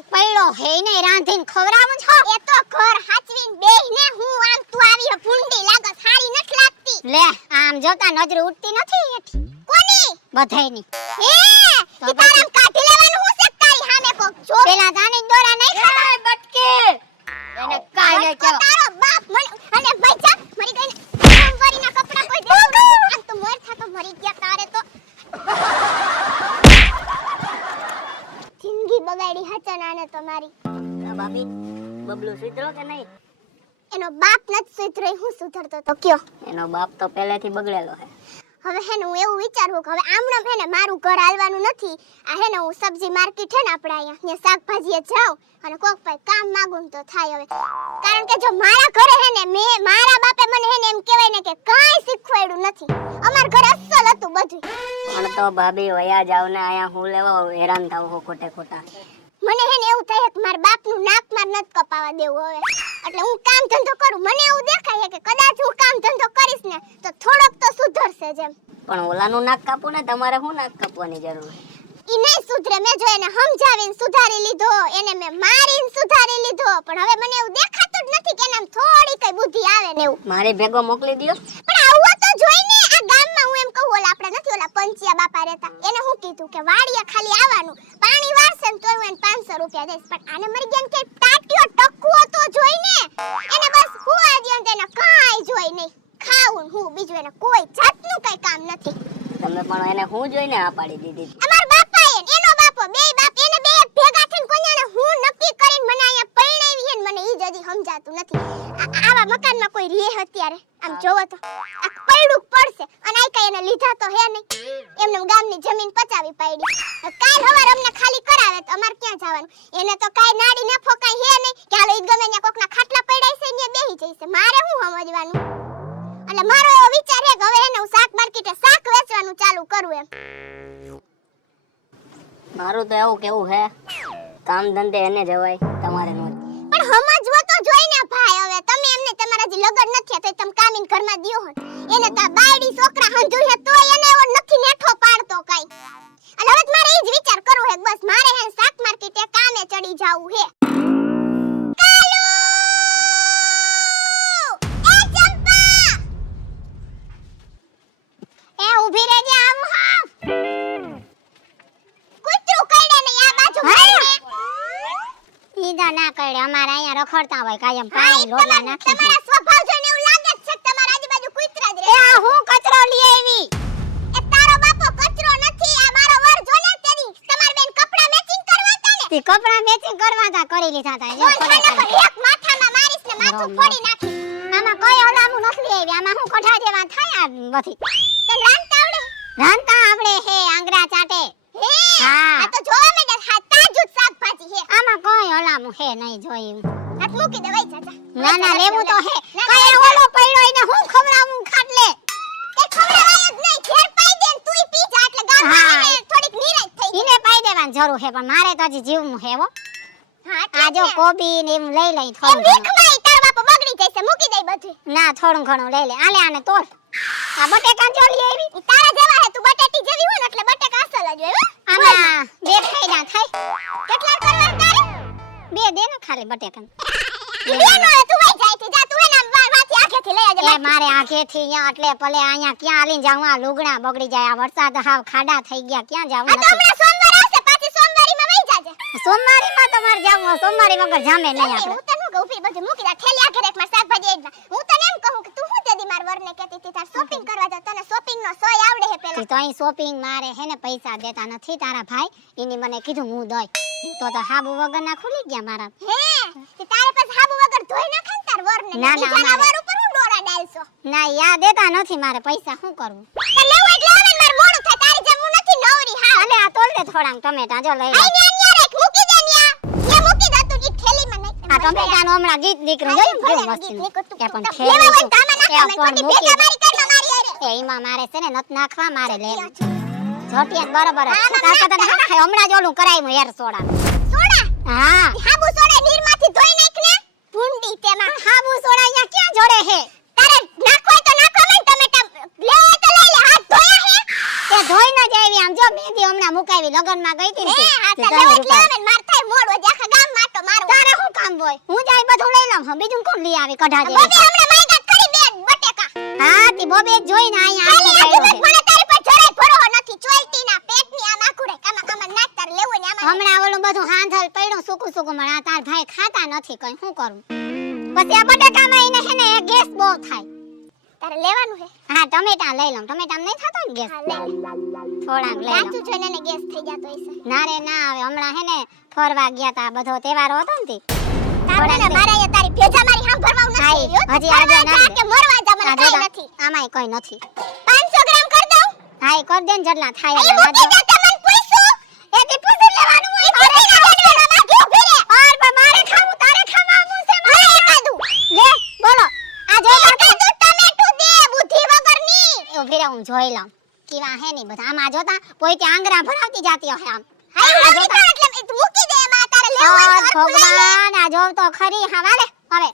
હે ને રાંધીને ખવરાવું છો એ તો ઘર હાચવીને બેહીને હું આમ તું આવી હે ભૂંડી લાગો સારી નથી લાગતી લે આમ જોતા નજર ઉઠતી નથી એથી કોની બધાયની હે ઈ તારામ કાઢી લેવાનું હું છે તારી સામે કોક જો પેલા જાની દોરા નહીં ખાતા બટકે એને કાઈ ન કહેવા તારો બાપ મને અને ભાઈ મરી ગઈ ને સોમવારીના કપડા કોઈ દેવું નથી આમ તો મોર થાતો મરી ગયા તારે તો જિંદગી બગાડી હચનાને તમારી આ ભાભી બબલું સુધરો કે નહીં? એનો બાપ નથી સુધરે હું સુધરતો તો કયો એનો બાપ તો પહેલેથી બગડેલો છે. હવે હે ને હું એવું વિચારું કે હવે આમણમ હે ને મારું ઘર હાલવાનું નથી આ હે ને હું સબ્જી માર્કેટ હે ને આપણે અહીંયા ત્યાં શાકભાજીએ જાઉં અને કોક ભાઈ કામ માંગું તો થાય હવે કારણ કે જો મારા ઘરે હે ને મારા બાપે મને હે ને એમ કહેવાય ને કે કાંઈ શીખવાડ્યું નથી અમાર ઘરે અસલ હતું બધું પણ તો ભાભી વયા જાવ ને અહીંયા હું લેવા હેરાન થાવ હો ખોટે ખોટા. મને હે ને એવું થાય કે મારા બાપનું નાક માર નત કપાવા દેવું હવે એટલે હું કામ ધંધો કરું મને એવું દેખાય કે કદાચ હું કામ ધંધો કરીશ ને તો થોડોક તો સુધરશે જેમ પણ ઓલાનું નાક કાપો ને તમારે શું નાક કાપવાની જરૂર છે? ઈ નહીં સુધરે મેં જો એને સમજાવીને સુધારી લીધો એને મેં મારીને સુધારી લીધો પણ હવે મને એવું દેખાતું જ નથી કે એનામ થોડી કઈ બુદ્ધિ આવે ને એવું મારી ભેગો મોકલી દ્યો. પણ આવું તો જોઈને આ ગામમાં હું એમ કહું ઓલા આપણે નથી ઓલા પંચિયા બાપા રહેતા એને હું કીધું કે વાડિયા ખાલી આવવાનું પાણી વારસે ને તોય હું એને 500 રૂપિયા દઈશ પણ આને મરી ગયા કે ટાટિયો ટકવો તો જોઈને એને બસ હુવા દ્યો ને એને કાંઈ જોઈ નહીં ખાવું હું બીજું એને કોઈ જાતનું કઈ કામ નથી તમે પણ એને હું જોઈને આ પાડી દીધી હતી. અમાર બાપા એનો બાપો બે બાપ એને બે ભેગા થઈને કોઈને હું નક્કી કરીને મને અહીંયા પરણાવી હે ને મને ઈ જ હજી સમજાતું નથી આવા મકાનમાં કોઈ રહે અત્યારે આમ જોવો તો આ પૈડું પડશે અને આ કઈ એને લીધા તો હે નહીં એમને ગામની જમીન પચાવી પાડી કાલ હવાર અમને ખાલી કરાવે તો અમાર ક્યાં જવાનું એને તો કાઈ નાડી ન ફોકાઈ હે નહીં કે હાલો ઈ ગમે ત્યાં કોકના ખાટલા પડ્યા છે ને બેહી જઈશે મારે શું સમજવાનું એટલે મારો એવો વિચાર હે કે હવે એને હું શાક માર્કેટે શાક વેચવાનું ચાલુ કરું એમ મારું તો એવું કેવું હે કામ ધંધે એને જવાય તમારે નો. પણ સમજવો તો જોઈને ભાઈ હવે તમે એમને તમારા જે લગન નથી તો તમે કામીન ઘરમાં દિયો હો એને તો બાયડી છોકરા હંધુ હે તો એને એવો નથી નેઠો પાડતો કાઈ અને હવે મારે ઈ જ વિચાર કરવો હે બસ મારે હે શાક માર્કેટે કામે ચડી જાવું હે કાલુ એ ચંપા એ ઊભી રહેજે આવું હા કૂતરું કઈડે ને આ બાજુ ભાઈને ઈદા ના કરે અમારે અહીંયા રખડતા હોય કાયમ પાણી લોલા નાખી તમારા સ્વભાવ જોઈને એવું લાગે જ છે કે તમારા આજુબાજુ કૂતરા જ એ રહે આ હું કચરો લઈ આવી એ તારો બાપો કચરો નથી આ મારો વર જોલે તેની તમારી બેન કપડા મેચિંગ કરવા તા ને તે કપડા મેચિંગ કરવા તા કરી લીધા તા જો કોણ પડે ખાના પર એક માથામાં મારીશ ને માથું ફોડી નાખી આમાં કોઈ ઓલામું નથી લઈ આવી આમાં હું કઠા જેવા થાય આ બધી તને રાંધતા આવડે રાંધતા આવડે હે આંગળા ચાટે હે હા. આ તો જોવા મેડે હા તાજું જ શાકભાજી હે આમાં કોઈ ઓલામું હે નહીં જોયું હાથ મૂકી દે વઈ ચાચા ના ના લેવું તો હે ના, કઈ ના, ઓલો પડ્યો એને હું ખવડાવું ખાટલે તે ખવડાવાય જ નહીં ઘેર પાઈ દે ને તુંય પી જા એટલે ગામમાં હા. હે ને થોડીક નિરાશ થઈ ઈને પાઈ દેવાની જરૂર હે પણ મારે તો હજી જીવવું હે હો હા આ જો કોબી ને એમ લઈ લઈ એમ થોડું ઘણું. વીખમાઈ તાર બાપો બગડી જશે મૂકી દે બધું ના થોડું ઘણું લઈ લે આલે આને તોડ આ બટેકા જો લઈ આવી ઈ તારા જેવા હે તું બટેટી જેવી હોય ને એટલે બટેકા અસલ જ હોય હો આમાં બે ફાયદા થાય કેટલા કરવા તારે બે દે ને ખાલી બટેકા ઈ બેનો હે તું વઈ જાય થી જા તું એના વાથી આખેથી લઈ આવજે એ મારે આઘેથી અહીંયા એટલે ભલે અહીંયા ક્યાં આલીને જાઉં આ લુગડા બગડી જાય આ વરસાદ હાવ ખાડા થઈ ગયા ક્યાં જાવું આ તો નથી હમણાં સોમવાર આવશે પાછી સોમવારીમાં વઈ જાજે સોમવારીમાં તમારે જાવું હોય, સોમવારી વગર જામે નહીં આપણે હું તને કહું ફી બધું મૂકી દે ઠેલી આખરે એક માર શાકભાજી એડમાં હું તને એમ કહું કે તું હું તેદી માર વરને કહેતી હતી તાર શોપિંગ કરવા જા તને શોપિંગ નો સોય આવડે હે પેલા તું તો અહીં શોપિંગ મારે હે ને પૈસા દેતા નથી તારા ભાઈ એની મને કીધું હું દોય તો હાબુ વગર ના ખુલી ગયા મારા હે તે તારે પાસે હાબુ વગર ધોઈ નાખે ને તાર વરને ના, ના, બીજાના અમારે- વર ઉપર હું ડોરા ડાલશો ના યા દેતા નથી મારે પૈસા શું કરવું તે લેવું એટલે આવે ને માર મોડું થાય તારી જેમ હું નથી નવરી હા અને આ તોલ દે થોડાક ટમેટા જો લઈ લે આઈ ન્યા રાખ મૂકી દે ન્યા મૂકી દે તું ઈ થેલીમાં નાખ આ ટમેટાનો હમણાં ગીત નીકળ્યું જોયું ભલે કેવું ગીત મસ્ત નીકળતું એ પણ તું ઠેલી લેવા હોય શું? તો આમાં એ નાખવા પણ મેં મૂકી ભેગા મારી કરવા મારી અરે એ એમાં મારે છે ને નત નાખવા મારે લે જોટિયા બરોબર જ છે. આમાં તાર કરતા નાખ. ના ખાય. હમણાં જ ઓલું કરાયું હેર સોડા સોડા હા હાબુ સોડા નીરમાંથી ધોઈ નાખ ને ભૂંડી તેમાં હાબુ સોડા અહીંયા ક્યાં જોડે હે તારે નાખવા તો નાખવા મેં ટમેટા લેવા તો લઈ લે હાથ ધોયા હે તે ધોઈ ન જાય આમ જો મેંદી હમણાં મુકાવી લગનમાં ગઈ હતી ને હે તે. હા તે તો ધોઈને લેવા એટલે રૂપાળી. આવે ને માર થાય મોડ હોય આખા ગામ માટો હોય હું જાય બધું લઈ લઉં હા બીજું કોણ લઈ આવી કઢા દે બોબે હમણાં મારી ગાત કરી બે બટેકા હા તી બોબે જોઈને અહીંયા ખાલી આવી મને તારી પર જરાય ભરો નથી ચોઈતી ના પેટની આમ આખું રે આમાં નાક તાર લેવું ને આમાં હમણાં ઓલું બધું હાંધલ પડ્યું સુકું સુકું મને આ તાર ભાઈ ખાતા નથી કઈ શું કરું પછી આ બટાકામાં એને હે ને ગેસ બહુ થાય તારે લેવાનું હે હા ટમેટા લઈ લઉં ટમેટા નહીં થતો ને ગેસ હા લે થોડાક લઈ લઉં રાતું જોઈને ને ગેસ થઈ જતો હશે ના રે ના હવે હમણાં હે ને ફરવા ગયા તા બધો તહેવારો હતો ને તી તારે ને મારા અહીંયા તારી ભેજા મારી હામ ભરવાનું હાય, નથી રહ્યો. હજી આજે ફરવા જા ના કે મરવા જા મને આ કાંઈ જોતા, નથી આમાંય કોઈ નથી 500 ગ્રામ કર દઉં હા એ કર દે ને જેટલા થાય એ એટલા મૂકી નાખજો. દે તમને પૂછ્યું એ તી પૂછી લેવાનું હોય એ પૂછી લેવાનું માં ઘી ઉભી રે ઓર પણ મારે ખાવું તારે ખાવાનું છે મારે એકાદું લે બોલો આ જો એકાદું ટમેટું દે બુદ્ધિ વગરની એ ઉભી રહે હું જોઈ લઉં કેવા હે ની બધા આમાં જોતા પોઈતે આંગરા ભરાવતી જાતી હશે આમ હાય આ હું જોતા. એટલે એ મૂકી દે માં તારે લેવું હોય તો હરખું લઈ લે. ભગવાન આ જોવ તો ખરી હા વાલે હવે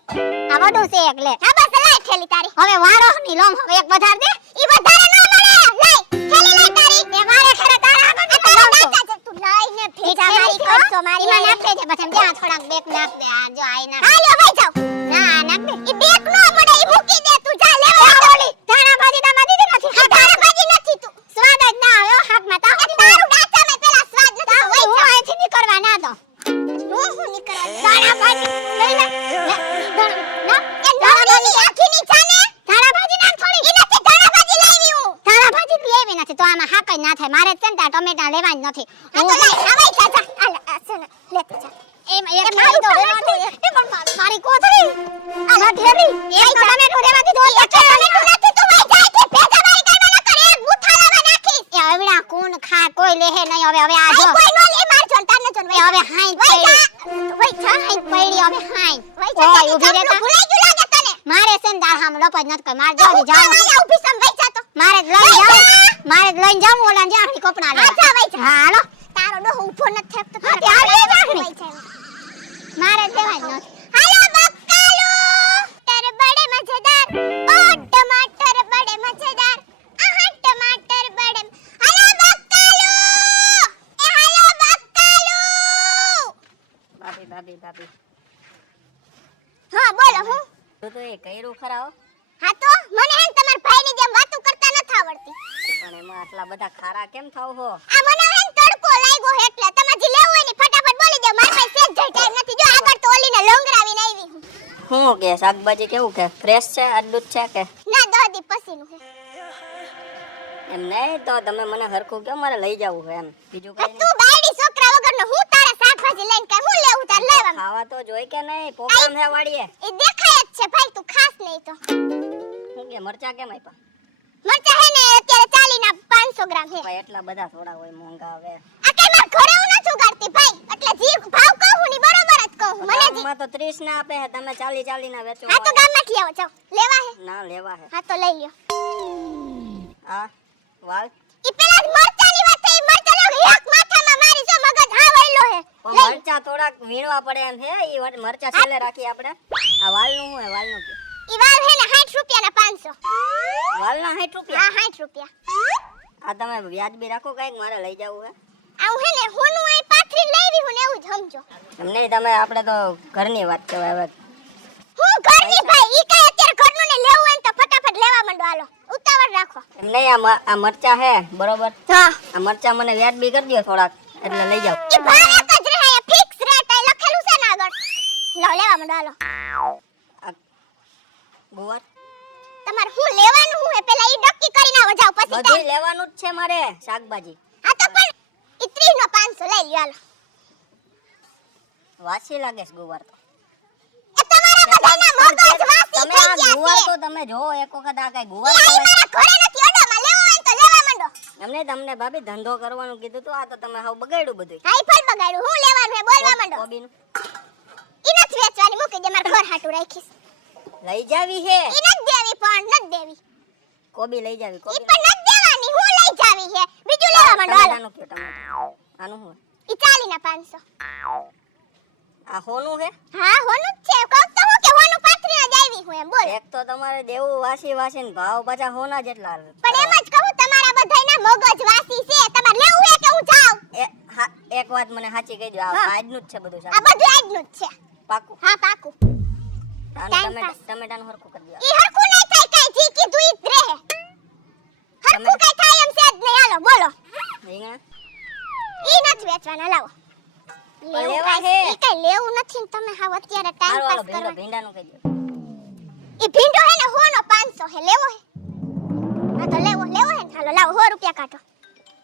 આ વધુ છે એક લે હા બસ લાઈ થેલી તારી હવે વારો ની લોમ હવે એક વધાર દે ઈ વધારે ન મળે લઈ થેલી લઈ તારી એ મારે ખરે તારા આગળ આ તારા દાંતા છે તું લઈને ભેજા મારી કરશો મારી એમાં નાખ દે પછી ત્યાં થોડાક બેક નાખ દે આ જો આઈ નાખ હાલો વઈ જાવ ના આ નાખ દે ઈ બેક નો મળે ઈ મૂકી દે તું જા લેવા આ ઓલી ધાણા ભાજી તામાં દીધી નથી આ તારા ભાજી નથી તું સ્વાદ જ ના આવ્યો હાથમાં તાવ આ તારું દાંતામાં પેલા સ્વાદ નથી તો વઈ હું જાવ અહીંથી નીકળવા ના તો હું નીકળવા ધાણા ભાજી લઈ લે ના એ નવરીની આખીની જાને ધાણા ભાજી નાખ થોડી ઈ નથી ધાણા ભાજી લાવી હું ધાણા ભાજી લેવી નથી તો આમાં હાક જ ના થાય મારે છે ને તાર ટમેટા લેવા જ નથી આ તો લઈ આવાય જા જા આ છે ને લેતી જા એમાં એક એ ખાઈ તો મારું રેવા દે એ પણ મારી કોથળી આ ઢેરી એક તો ટમેટું રેવા દીધું ઈ એટલે ટમેટું નથી તું વઈ જાય કે ભેજા મારી કાઈ ન કરે એક બુથાલામાં નાખીશ એ હવેડા કોણ ખા કોઈ લેહે નહીં હવે હવે આ જો આઈ કોઈ નો લે માર જોન તાર ન જોન એ હવે હાઈ વઈ જા વઈ જા હાઈ પડી હવે હાઈ વઈ જા ઓય ઊભી રે તા ભૂલાઈ ગયું લાગે તને મારે છે ને તાર હામ લપ જ નથી કોઈ માર જાવ જાવ આ ઊભી સમ વઈ જા તો મારે જ લઈ જાવ મારે જ લઈને જાવ ઓલા જ્યાં કપડા હા લેવા જા વઈ જા હા હાલો તારો ડોહો ઊભો નથી થતો હા, તે હાલે વઈ રાખની. જાય મારે જ લેવા જ નથી હાલો બક્કાલો ટર બડે મજેદાર ઓ ટમાટર બડે મજેદાર આહા ટમાટર બડે હાલો બક્કાલો એ હાલો બક્કાલો ભાભી હા બોલો હું તો એ કર્યું ખરા હો. હા તો મને હે ને તમારા ભાઈની જેમ વાતો કરતા નથી આવડતી પણ એમાં આટલા બધા ખારા કેમ થાવ હો? આ મને હે ને તડકો લાગ્યો હે એટલે તમે જે લેવું હોય ને ફટાફટ બોલી દો મારી પાસે સેજ ટાઈમ નથી જો આગળ તો ઓલીને લંગરાવીને આવી હું શું કે શાકભાજી કેવું કે ફ્રેશ છે આટલું જ છે કે ના દાદી પસીનું હે એમ નહીં તો તમે મને હરખું કેમ મારે લઈ જવું છે એમ બીજું આ કઈ તું બાયડી છોકરા વગરનો હું તારા શાકભાજી લઈને કાઈ હું લેવું તાર લેવા ખાવા તો જોઈ કે નહીં પ્રોગ્રામ છે વાડીએ એ દેખાય જ છે ભાઈ તું ખાસ નહીં તો શું કે મરચા કેમ આપ્યા મરચા હે ને અત્યારે 40 ના 500 ગ્રામ હે ભાઈ એટલા બધા થોડા હોય મોંઘા હવે આ કઈ માર ઘરે હું નથી ઉગાડતી ભાઈ એટલે જે ભાવ કહું ની બરોબર જ કહું મને જી ગામમાં તો 30 ના આપે છે તમે 40 ના વેચો હા તો ગામમાંથી આવો જાઓ લેવા હે ના લેવા છે હા તો લઈ લ્યો આ વાલ ઈ પેલા જ મરચાની વાત થઈ મરચા લો એક માથામાં મારી જો મગજ હા વઈલો હે પણ મરચા થોડાક વીણવા પડે એમ હે ઈ મરચા છેલ્લે રાખી આપણે આ વાલનું શું હે વાલનું કે ઈ વાલ હે ને 60 રૂપિયાના 500 વાલના 60 રૂપિયા હા 60 રૂપિયા આ તમે વ્યાજબી રાખો કઈક મારે લઈ જવું હે આવું હે ને હોનું આઈ પાથરીને લાવી હું ને એવું જ સમજો એમ નહીં તમે આપણે તો ઘરની વાત કહેવાય હવે હું ઘરની ભાઈ ઈ કાઈ અત્યારે ઘરનું ને લેવું હોય ને તો ફટાફટ લેવા માંડો હાલો ઉતાવળ રાખો એમ નહીં આ મરચા હે બરોબર હા આ મરચા મને વ્યાજબી કરી દો થોડાક એટલે લઈ જાવ ઈ ભાવ એક જ રહે ફિક્સ રેટ આ લખેલું છે ને આગળ લો લેવા માંડો હાલો આ ગુવાર તમારે હું લેવાનું હું હે પેલા ઈ ડક્કી કરીને આવો જાવ પછી બધું લેવાનું જ છે મારે શાકભાજી હા તો પણ ઈ 30 નો 500 લઈ લ્યો હાલો વાસી લાગે છે ગુવાર તો એ તમારા બધાના મગજ વાસી તમે આ થઈ ગુવાર ગયા તો છે તમે જો એક વખત આ કઈ ગુવાર ઈ આઈ કહેવાય? મારા ઘરે નથી અડોમાં લેવો હોય ને તો લેવા માંડો એમને તમને ભાભી ધંધો કરવાનું કીધું તો આ તો તમે હાવ બગાડ્યું બધું હાઈ ફળ બગાડ્યું હું લેવાનું હે બોલવા માંડો કોબીનું ઈ નથી વેચવાની મૂકી દે મારા ઘર હાટુ રાખીશ લઈ જાવી હે ઈ નથી દેવી પણ નથી દેવી કોબી લઈ જાવી ઈ કોબી પણ નથી દેવાની હું લઈ જાવી હે બીજું લેવા માંડો હાલો ટમેટાનું કયો ટમેટા આનું શું ઈ 40 ના 500 આ હોનું હે હા હોનું જ છે કહું તો હું કે હોનું પાથરીને જ આવી હું એમ બોલ એક તો તમારે દેવું વાસી વાસી ને ભાવ પાછા હોના જેટલા પણ એમ જ કહું તમારા બધાયના મગજ વાસી છે તમારે લેવું હે કે હું જાઉં એક વાત મને સાચી કહી દો આ હા. આજનું જ છે બધું આ શાક બધું આજનું જ છે પાકું હા પાકું. આનું Time pass. ટમેટાનું હરખું કરી દો. ઈ હરખું નહીં થાય કાઈ જી કીધું ઈ જ રહે. હરખું કાઈ થાય એમ છે જ નહીં. હાલો બોલો. રીંગણા ઈ નથી વેચવાના લાવો. પણ લેવા હે. ઈ કાઈ લેવું નથી ને તમે હાવ અત્યારે ટાઈમ હારું પાસ હાલો કરવા. ભીંડાનું કહી દો. ઈ ભીંડો હે ને 100 નો 500 હે લેવો હે. હા તો લેવો હે ને હાલો લાવો 100 રૂપિયા કાઢો.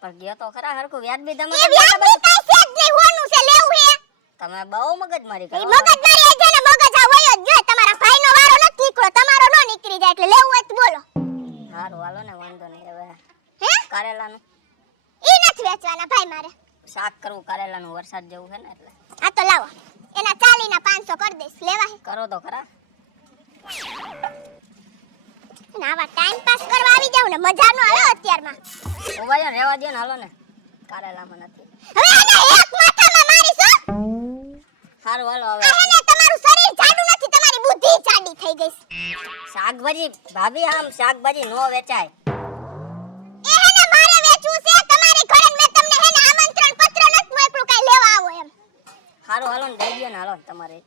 પણ ગયો તો ખરા હરખું વ્યાજબી તમે ઈ વ્યાજબી કાઈ છે જ નહીં 100 નું છે લેવું હે. તમે બહુ મગજમારી કરો ઈ મગજમારી એ છે ને મગજ આ વયો જ ગયો તમારા ભાઈનો વારો નથી નીકળો તમારો નો નીકળી જાય એટલે લેવું હોય તો બોલો. હારું હાલો ને વાંધો નહીં હવે હે કારેલાનું ઈ નથી વેચવાના ભાઈ મારે. શાક કરવું કારેલાનું વરસાદ જેવું છે ને એટલે આ તો લાવો એના 40 ના 500 કરી દઈશ લેવા હે. કરો તો ખરા ને આવા ટાઈમ પાસ કરવા આવી જાવ ને મજા નો આવે અત્યારમાં. ઉભા રહ્યો ને, રહેવા દ્યો ને હાલો ને કારેલામાં નથી હવે એને એક માથામાં મારીશ હો. હારું હાલો આ હવે હે ને તમારું શરીર જાડું નથી તમારી બુદ્ધિ જાડી થઈ ગઈ છે. શાકભાજી ભાભી આમ શાકભાજી નો વેચાય એ હે ને મારે વેચવું છે તમારી ઘરે ને મેં તમને હે ને આમંત્રણ પત્ર નથી મોકલું કાઈ લેવા આવો એમ. હારું હાલો ને દઈ દ્યો ને હાલો તમારે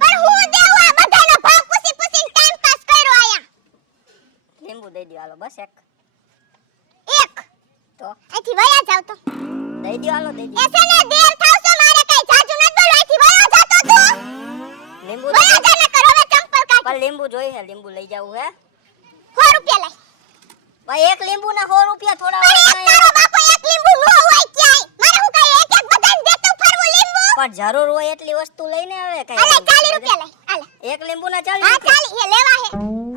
પણ હું દેવું આ બધાનો ભાવ પૂછી પૂછીને ટાઈમ પાસ કર્યો આયા. લીંબુ દઈ દ્યો હાલો બસ એક એક તો અહીંથી વયા જાવ તો. દઈ દ્યો હાલો દઈ દ્યો એસે ને દેર થાવસો મારે કાઈ જાજુ ન બોલો અહીંથી વયા જાતો તું. લીંબુ વયા જા ને કરો હવે ચંપલ કાઢ. પણ લીંબુ જોઈએ હે લીંબુ લઈ જાવું હે 100 રૂપિયા લઈ. ભાઈ એક લીંબુ ના 100 રૂપિયા થોડા પણ હોય એક કાંઈ. તારો બાપો એક લીંબુ નો હોય ક્યાંય. મારે હું કાઈ એક એક બધાને દેતું ફરવું લીંબુ. પણ જરૂર હોય એટલી વસ્તુ લઈને આવે કઈ હાલે 40 રૂપિયા લઈ. હાલે. એક લીંબુ ના હા 40 40 એ લેવા હે.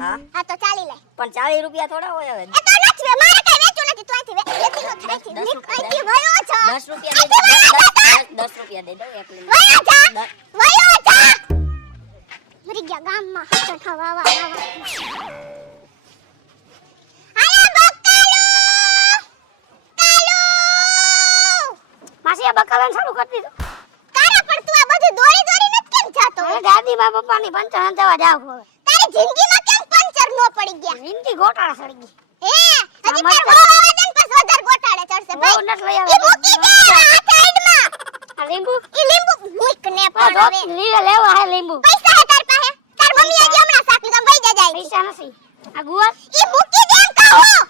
હા હા તો 40 લઈ. પણ 40 રૂપિયા થોડા હોય હવે એ તો નથી વે મારે કાઈ વેચવું નથી તું અહીંથી વેચી નો થાય થી. 10 રૂપિયા અહીંથી વયો છો. 10 રૂપિયા દઈ દો 10 રૂપિયા દઈ દો એક લીંબુ વયો જા. દસ. વયો જા. મરી ગયા ગામમાં હસન હવા હવા હવા. આયા બકાલો. કાલો. માસી આ બકાલાને ચાલુ કરી દીધું. તારા પણ તું આ બધું દોડી દોડી નથી કેમ જાતો? હવે ગાદીમાં પપ્પાની પંચર અંતવા જાવ હવે. તારી જિંદગીમાં કેમ પંચર નો પડી ગયા? જિંદગી ગોટાળા સડી ગઈ. હે હજી આ તાર મરચાં. હો હવા દે ને પછી વધારે ગોટાળે ચડશે બહુ ભાઈ. નટ લઈ ઈ આવે. મૂકી દે આ સાઈડમાં. આ લીંબુ ઈ લીંબુ મૂક ને આ પણ જો હવે. લીલે લેવા હે લીંબુ. પૈસા હે તાર પાસે? તાર મમ્મી આજે હમણાં શાક લીધા વઈ જા જાય. પૈસા નથી. આ ગુવાર ઈ મૂકી દે એમ કહું.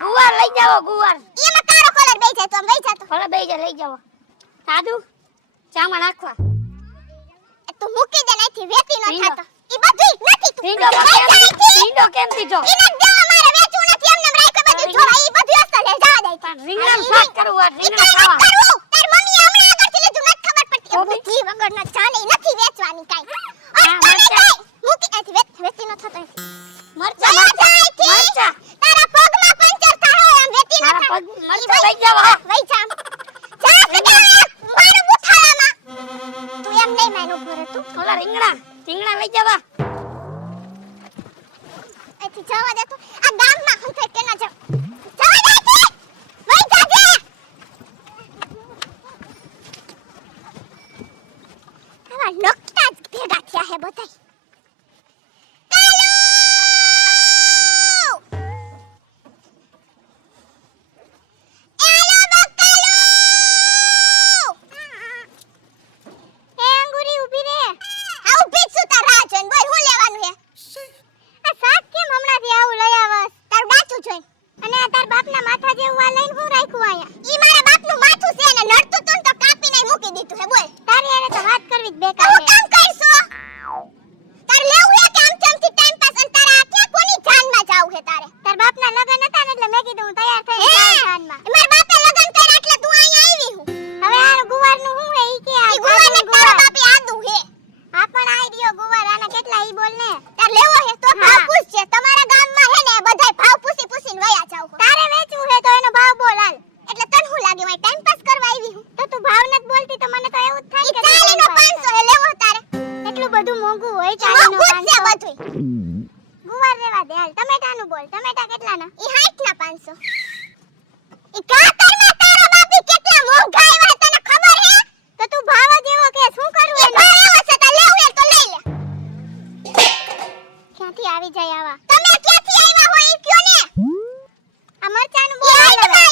ગુવાર લઈ જાઓ ગુવાર. ઈ એમાં કાળો કલર બેઈ જાય તો આમ વઈ જાતો. ભલે બે જ લઈ જાઓ. સાદું ચામાં નાખવા. એ તું મૂકી દે નાથી વેતી નો ભીંડો. થાતો. ઈ બધુંય નથી તું. ભીંડો વઈ જા અહીંથી. ભીંડો કેમ દીધો? ઈ નથી દેવા મારે વેચવું નથી એમને રાખ્યો બધું જોવા ઈ બધું અસલ હે જવા દે. પણ રીંગણાનું શાક કરવું આ રીંગણા ખાવા. કરું તાર મમ્મી હમણાં આગળથી લીધું નથી ખબર પડતી. તો બી? બુદ્ધિ વગરના ચાલે ઈ નથી વેચવાની કાઈ. હા, મરચાં. મૂકી અહીંથી વેતી નો થતો અહીંથી. મરચા વઈ જા મરચા અહીંથી. મરચા. તારા પગમાં પંચર થાહો એમ વેતી ન મારા થાય. પગ મરચા લઈ જાઓ. હા. વઈ જા. જા કદા મારું બુથાળામાં. તું એમ નહીં માનું ઘરે તું. ઓલા રીંગણા લઈ જાવા. અહીંથી જવા દે તો આ ગામમાં હંફે કે ના જાવ. જવા દે અહીંથી. વઈ જાજે. આવા લખતા જ ભેગા થયા હે બધાય. કાલુ! એ આલો બકાલુ! એ અંગુરી ઊભી રે. આ ઊભી જ છું તાર રાહ જોઈને. બોલ હું લેવાનું હે? આ શાક કેમ હમણાંથી આવું લઈ આવસ? તારું ડાચું જોઈને. અને આ તાર બાપના માથા જેવું આ લઈને હું રાખ્યું આયા? ઈ મારા બાપનું માથું છે ને નડતું તું ને તો કાપીને મૂકી દીધું હે બોલ. તારી હારે તો વાત કરવી જ બેકાર છે. હું કામ કરશો? તાર લેવું હે કે આમ ચમથી ટાઈમ પાસ અને તારા આ ક્યાં કોની જાનમાં જાવું હે તારે? તાર બાપના લગન હતા ને એટલે મેં કીધું હું તૈયાર થઈ જાનમાં. મારા બાપે લગન કર્યા એટલે તું અહીંયા આવી હું. હવે આ ગુવારનું હું હે ઈ કે આ ગુવારને તારા બાપે આદુ હે. હા પણ આઈ રહ્યો ગુવાર આના કેટલા ઈ બોલ ને. તાર લેવો હે તો ભાવ પૂછજે. તમારા ગામમાં હે ને બધાય ભાવ પૂછી પૂછીને વયા જાવ. તારે વેચવું હે તો એનો ભાવ બોલ હાલ. એટલે તને શું લાગે હું ટાઈમ પાસ કરવા આવી હું? તો તું ભાવ નથી બોલતી તો મને તો એવું જ થાય કે 40 નો 500 હે લેવો તારે. એટલું બધું મોંઘું હોય 40 નો 500. ગુવાર રેવા દે હાલ. ટમેટાનું બોલ. ટમેટા કેટલાના? ઈ 60 ના 500. ઈ કાતરમાં તારા બાપી કેટલા મોંઘા આવ્યા તને ખબર હે? તો તું ભાવ જ એવો કે શું કરવું એનો? ભાવ એવો છે તો લેવું હે તો લઈ લે. ક્યાંથી આવી જાય આવા? તમે ક્યાંથી આવ્યા હોય ઈ કયો ને? આ મરચાનું બોલ.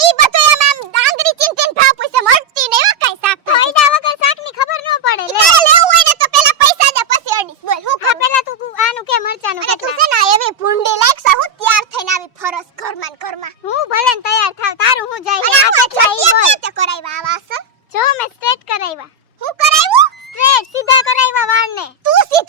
ઈ બધો એમ આમ ડાંગરી ચીન ભાવ પૂછે મળતી ને એવા કાઈ શાક. તો આઈડા વગર શાકની ખબર ન પડે લે. લેવું હોય ને તો પેલા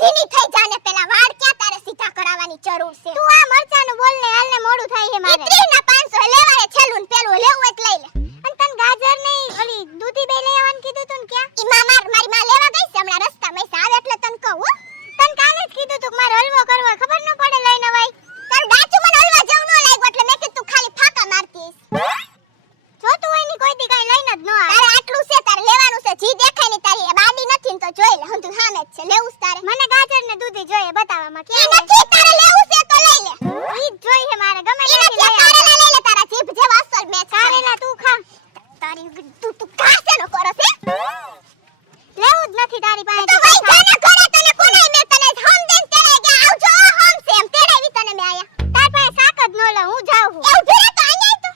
લીધીની થઈ જાને પેલા વાળ ક્યાં તારે સીધા કરાવવાની જરૂર છે તું આ મરચાનું બોલ ને હાલ ને મોડું થાય છે મારે. ઇત્રીના 500 લેવાય છેલું ને પેલું લેવું હોય તો લઈ લે. અને તને ગાજર નહીં ઓલી દૂધી બે લઈ આવવાનું કીધું તું ને ક્યાં? ઈ મારી માં લેવા ગઈ છે હમણાં રસ્તામાં છે આવે એટલે તને કહું હો. તને કાલે જ કીધું તું કે મારે હલવો કરવો હોય, ખબર ન પડે લઈને વાય. તારું ડાચું મને હલવા જેવું ન લાગ્યું એટલે મેં કીધું તું ખાલી ફાકા મારતી હઈશ. જોતું હોય ની કોઈ દી કાઈ લઈને જ ન આવે. તારે આટલું છે તારે લેવાનું છે જી દેખાય ને તારી એ બાડી નથી ને તો જોઈ લે હું તું સામે જ છે લેવું છે તારે. મને ગાજર ને દૂધી જોઈએ બતાવવામાં ઈ કેવું નથી તારે લેવું છે તો લઈ લે. ઈ જ જોઈએ મારે ગમે ઈ ત્યાંથી નથી લઈ આવ. કારેલા લઈ લે તારા જીભ જેવા અસલ મેચ કારેલા તું ખા. તારી તું કાસેનો કરસ હે લેવું જ નથી તારી પાસે. તો ભાઈ જાને ઘરે તને કોનાય મેં તને હમ દેન તેડે કે આવજો હમ છે એમ તેડાવી તને મે આયા તાર પાસે શાક જ ન લઉં હું જાઉં છું. એ ઉભી રહે તો અહીંયા તો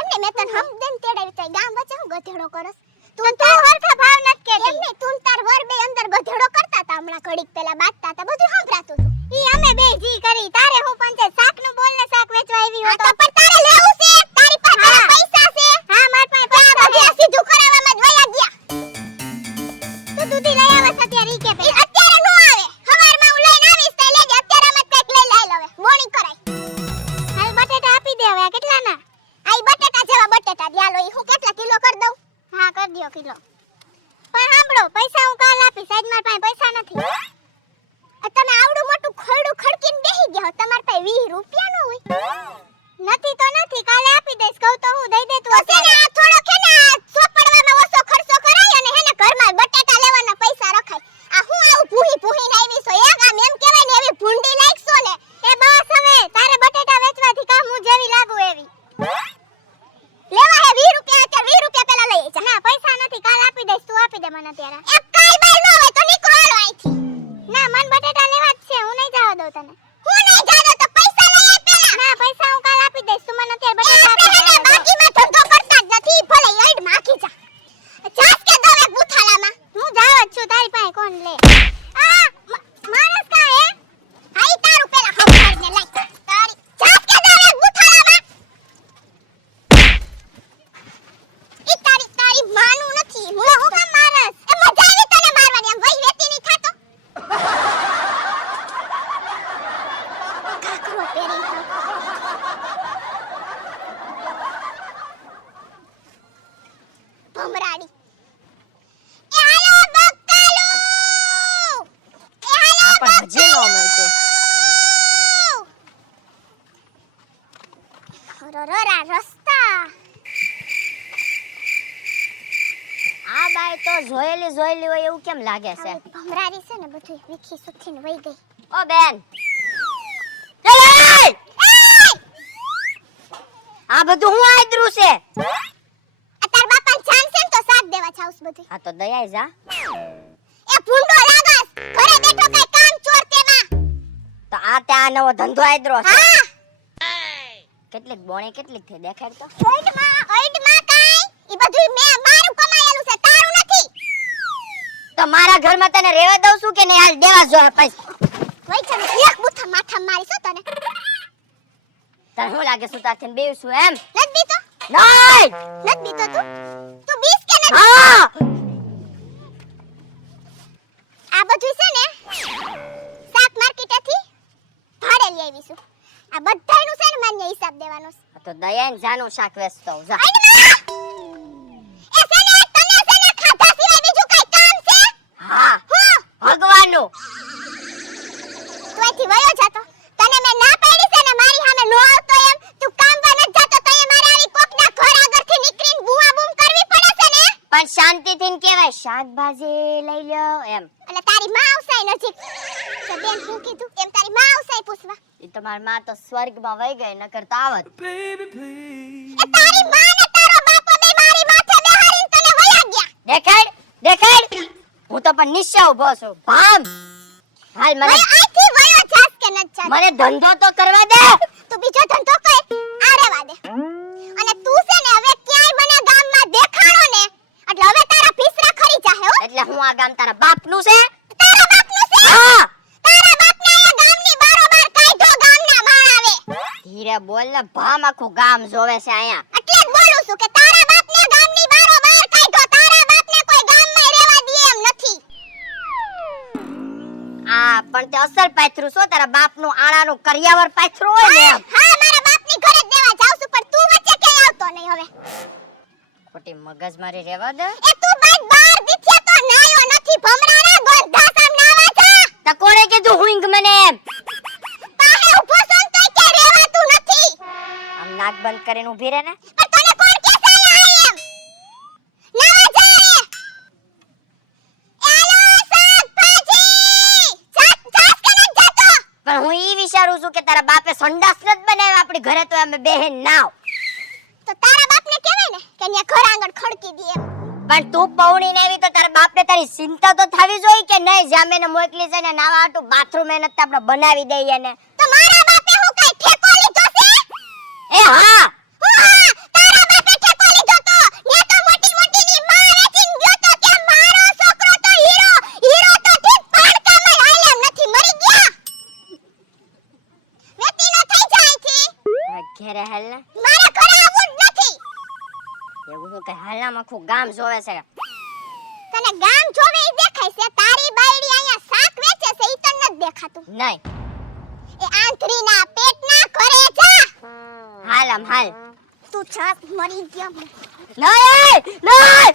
એમને મેં તને હમ દેન તેડાવી તો ગામ વચ્ચે હું ગધેડો કરસ તું હરખા ભાવ નથી કેતી. એમને તું તાર વર બે અંદર ગધેડો કરતા તા હમણાં ઘડીક પેલા બાટતા તા બધું સંભળાતું હતું ઈ અમે બે જી કરી તારે હું પંચાયત શાક નું બોલ ને શાક વેચવા આવી હા હતો. તો પણ તારે લેવું છે તારી પાસે હા. પૈસા છે હા માર પાસે તો આ પૈસા બધે છે. સીધું કરાવવામાં જ વયા ગયા તું દૂધી લઈ આવે છે અત્યારે ઈ કે ઈ પેલા. અત્યારે નો આવે હવારમાં હું લઈને આવીશ તો લેજે અત્યારે મત કઈક લઈ લાઈ લવે બોણી કરાય હાલ બટેટા આપી દે હવે આ કેટલાના? આઈ બટેટા જેવા બટેટા લ્યા લો ઈ હું કેટલા કિલો કરી દઉં હા કર દ્યો કિલો. પણ સાંભળો પૈસા હું કાલ આપીશ આજ માર પાસે પૈસા નથી. તમે આવડું મોટું ખરડું ખડકીને બેહી ગયા હો તમાર પાસે 20 રૂપિયા નો હોય નથી તો નથી કાલે આપી દઈશ કહું તો હું દઈ દે તું તો છે ને આ થોડો કે ને આ ચોપડવામાં ઓછો ખર્ચો કરાય અને હે ને ઘરમાં બટેટા લેવાના પૈસા રખાય આ હું આવું ભૂહી ભૂહીને આવી છો એક આમ એમ કહેવાય ને એવી ભૂંડી લાગશો ને એ બસ હવે તારે બટેટા વેચવાથી કામ હું જેવી લાગુ એવી. લેવા હે 20 રૂપિયા અત્યારે 20 રૂપિયા પેલા લઈ જા ના પૈસા નથી કાલ આપી દઈશ તું આપી દે મને અત્યારે. એક કાઈ બાઈ ન હોય તો નીકળો હાલો અહીંથી ના મન બટેટા લેવા જ છે હું નહીં જવા દઉં તને. હું નહીં જાતો તો પૈસા લઈ આય પેલા ના પૈસા હું કાલ આપી દઈશ તું મને અત્યારે બટેટા આપણે આપી હે ને દે. બાકીમાં ધંધો કરતા જ નથી ભલે ઈડ માખી જા જાસ કે દો એક બુથાલામાં હું જાવ જ છું તારી પાસે કોણ લે. આ માણસ કા હે આઈ તારું પેલા હફાડને લઈ તારી જાત કે દો એક બુથાલામાં ઈ તારી માનું નથી હું કામ મારસ એ મજા આવી તને મારવાની આમ વઈ વેતી ની થાતો કાકરો પેરી ભમરાડી એ હાલો બક્કાલુ એ હાલો આ પણ હજી ન મળતું. રરા રસ્તા આ બાઈ તો જોયેલી હોય એવું કેમ લાગે છે? ભમરાડી છે ને બધું વીખી સુખીને વઈ ગઈ ઓ બેન એય! આ બધું હું આદરું છે. તાર બાપા જાન છે ને તો સાથ દેવા છાઉસ બધું આ તો દયાઈ જા. એ ભૂંડો લાગસ ઘરે બેઠો કઈ કામ ચોર તેમાં તો આ તે આ નવો ધંધો આદરો છે. હા કેટલીક બોણી કેટલીક થઈ દેખાડ તો. ઓઈડમાં કાઈ ઈ બધું મે મારું કમાયેલું છે તારું નથી તો મારા ઘરમાં તને રહેવા દઉં છું કે નહીં? હાલ દેવા જો પૈસા. વઈ છે ને એક બુથા માથા મારી છો તને તને શું લાગે શું તારથી બેસું એમ? નત બીતો નહીં. નત બીતો તું બીસ કે નથી હા. આ બધું છે ને શાક માર્કેટેથી ભાડે લઈ આવીશું આ બધાયનું છે ને માન્ય હિસાબ દેવાનો છે આ તો દયાને જાનું શાક વેચતો હોઉં. જા. આઈડમાં! એ છે ને તને છે ને ખાધા સિવાય બીજું કાંઈ કામ છે? હા હું? ભગવાનનું. તું અહીંથી વયો જાતો. તને મેં ના પાડી છે ને મારી સામે નો આવતો એમ. તું કામવા નથી જાતો તો એ મારે આવી કોકના ઘર આગળથી નીકળીને બૂમા બૂમ કરવી પડે છે ને? પણ શાંતિથી ને કહેવાય શાકભાજી લઈ લ્યો એમ. એટલે તારી માં આવસાય નજીક. તો બેન શું કીધું? એમ તારી માં આવસાય પૂછવા. એ તમારી માં તો સ્વર્ગમાં વહી ગઈ નકર તો આવત. એ તારી માં ને તારો બાપો બે મારી માથે બેહારીને તને વયા ગયા. દેખાડ. હું તો પણ નિશ્ચય ઊભો છું. ભામ. હાલ મને વય અહીંથી વયો જાસ કે નથી જાતો? મને ધંધો તો કરવા દે. તું બીજો ધંધો કર આ રેવા દે અને તું છે ને હવે ક્યાંય મને ગામમાં દેખાણો ને એટલે હવે તારા ભીસરા ખરી જાહે હો એટલે હું આ ગામ તારા બાપનું છે? તારા બાપનું છે હા. તારા બાપને આ ગામની બારોબાર કાઢ્યો ગામના માણ આવે ધીરે બોલ ને. ભામ આખું ગામ જોવે છે અહીંયા. એટલે જ બોલું છું કે તારા બાપને ગામની બારોબાર કાઢ્યો તારા બાપને કોઈ ગામમાં રહેવા દે એમ નથી હા પણ તે અસલ પાથરું છો તારા બાપનું આણાનું કરિયાવર પાથરું હોય ને એમ. હા મારા બાપની ઘરે જ દેવા જાઉં છું પણ તું વચ્ચે ક્યાંય આવતો નહીં હવે ખોટી મગજમારી રહેવા દે. એ તું બાદ બાર દીથ્યા તો નાયો નથી ભમરાના ગોધા સામ નાવા જા તો કોણે કીધું હુંગ મને એમ? પાહે ઊભો છો ને તોય કે રહેવાતું નથી આમ નાક બંધ કરીને ઊભી રહે ને. પણ તને કોણ કે છે અહીંયા એમ નાવા જા રે એલો શાકભાજી જાત જાત કે ન જાતો પણ હું ઈ વિચારું છું કે તારા બાપે સંડાસ નત બનાવ્યા આપણી ઘરે તો અમે બેહેન નાવ. તો તારા બાપને કહેવાય ને કે ન્યા ઘર આંગણ ખડકી દે એમ પણ તું પૌણી ને આવી તો તારા બાપને તારી ચિંતા તો થવી જોઈએ કે નહીં? જ્યાં મેને મોકલી છે ને નાવા હાટુ બાથરૂમ એને તો આપણે બનાવી દઈએ ને. તો મારા બાપે હું કઈ ઠેકો લીધો છે એ હા હા તારા બાપે ઠેકો લીધો તો ન્યા તો મોટી મોટી ની માં વેચીને ગયો તો કે મારો છોકરો તો હીરો હીરો તો ઠીક પાડકામાં હાલ્યા નથી મરી ગયા વેતી ન થઈ જાય થી હવે ઘેરે હાલ ને. મારા ઘરે આવું જ નથી એવું હું કે હાલનામાં આખું ગામ જોવે છે. તને ગામ જોવે ઈ દેખાય છે તારી બાયડી અહીંયા શાક વેચે છે ઈ તને નથી દેખાતું નહીં એ આંધરીના પેટના ઘરે જા હાલ આમ હાલ. તું છાપ મરી ગયો નહીં નહીં